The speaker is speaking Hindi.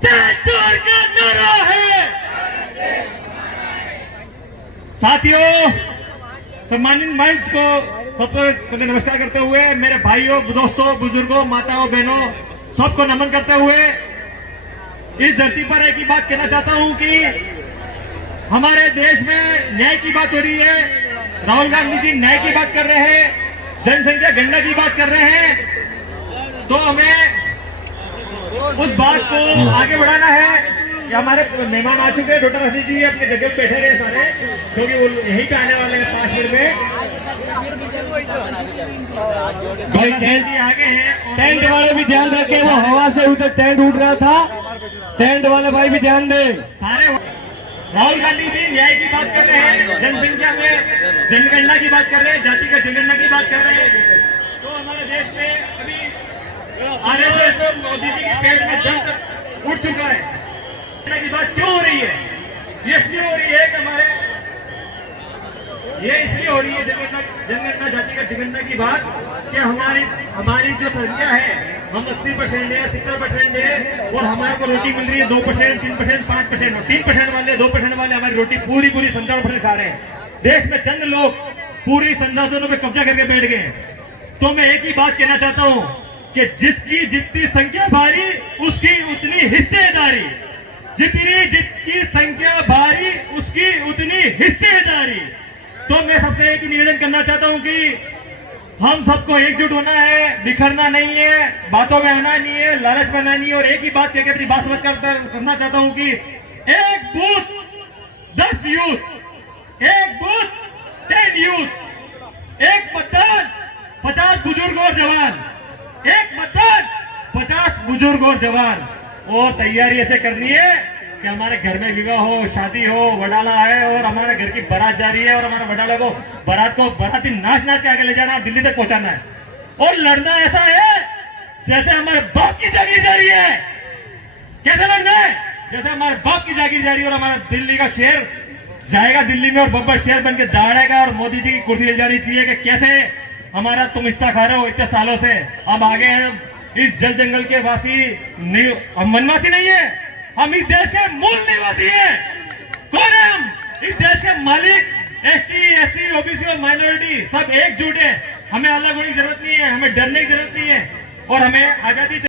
जोर का नारा है। साथियों, सम्मानित मंच को सबको नमस्कार करते हुए, मेरे भाइयों, दोस्तों, बुजुर्गों, माताओं, बहनों, सबको नमन करते हुए इस धरती पर एक ही बात कहना चाहता हूं कि हमारे देश में न्याय की बात हो रही है। राहुल गांधी जी न्याय की बात कर रहे हैं, जनसंख्या गणना की बात कर रहे हैं। तो हमें उस बात को आगे बढ़ाना है कि हमारे मेहमान आ चुके हैं। डॉक्टर हसी जी अपनी जगह पे बैठे रहे सारे, क्योंकि वो यहीं पे आने वाले हैं 5 मिनट में। भाई टेंट आगे हैं, टेंट वाले भी ध्यान रखें, वो हवा से उधर टेंट उड़ रहा था। टेंट वाले भाई भी ध्यान दें। सारे राहुल गांधी जी न्याय की बात कर रहे हैं, जनसंख्या में जनगणना की बात कर रहे हैं, जातिगत जनगणना की बात कर रहे हैं। तो हमारे देश में अभी आरएसएस और मोदी जी के पेट में दर्द उठ चुका है। की बात क्यों हो रही है? ये इसलिए हो रही है कि ये इसलिए हो रही है जनगणना जातिगत जनगणना की बात कि हमारी जो संख्या है, हम 80% है, 70% है, और हमारे को रोटी मिल रही है 2%, 3%, 5%, और 3% वाले 2% वाले हमारी रोटी पूरी 57% खा रहे हैं। देश में चंद लोग पूरी संसाधनों पे कब्जा करके बैठ गए हैं। तो मैं एक ही बात कहना चाहता हूं कि जिसकी जितनी संख्या भारी उसकी उतनी हिस्सेदारी, जितनी संख्या भारी उसकी उतनी हिस्सेदारी। तो मैं सबसे एक ही निवेदन करना चाहता हूं कि हम सबको एकजुट होना है, बिखरना नहीं है, बातों में आना नहीं है, लालच में आना नहीं है। और एक ही बात कहकर अपनी बात समझ करना चाहता हूं कि एक बूथ 10 यूथ, एक बूथ 10 यूथ, एक मतदान 50 बुजुर्ग और जवान, एक मतदान 50 बुजुर्ग और जवान। और तैयारी ऐसे करनी है कि हमारे घर में विवाह हो, शादी हो, वडाला है और हमारे घर की बारात जा रही है, और हमारे वडाला को बाराती नाच नाच के आगे ले जाना है, दिल्ली तक पहुंचाना है। और लड़ना ऐसा है जैसे हमारे बाप की जागीर जा रही है। कैसे लड़ना है? जैसे हमारे बाप की जागीर जा रही है और हमारा दिल्ली का शेर जाएगा दिल्ली में और बब्बर शेर बन के दौड़ेगा और मोदी जी की कुर्सी ले जानी चाहिए कि कैसे हमारा तुम हिस्सा खा रहे हो इतने सालों से, हम आगे हैं। इस जल जंगल के वासी नहीं, हम वनवासी नहीं है, हम इस देश के मूल निवासी हैं। कौन है हम? इस देश के मालिक। एसटी, एससी, ओबीसी और माइनॉरिटी सब एकजुट है। हमें अलग होने की जरूरत नहीं है, हमें डरने की जरूरत नहीं है, और हमें आजादी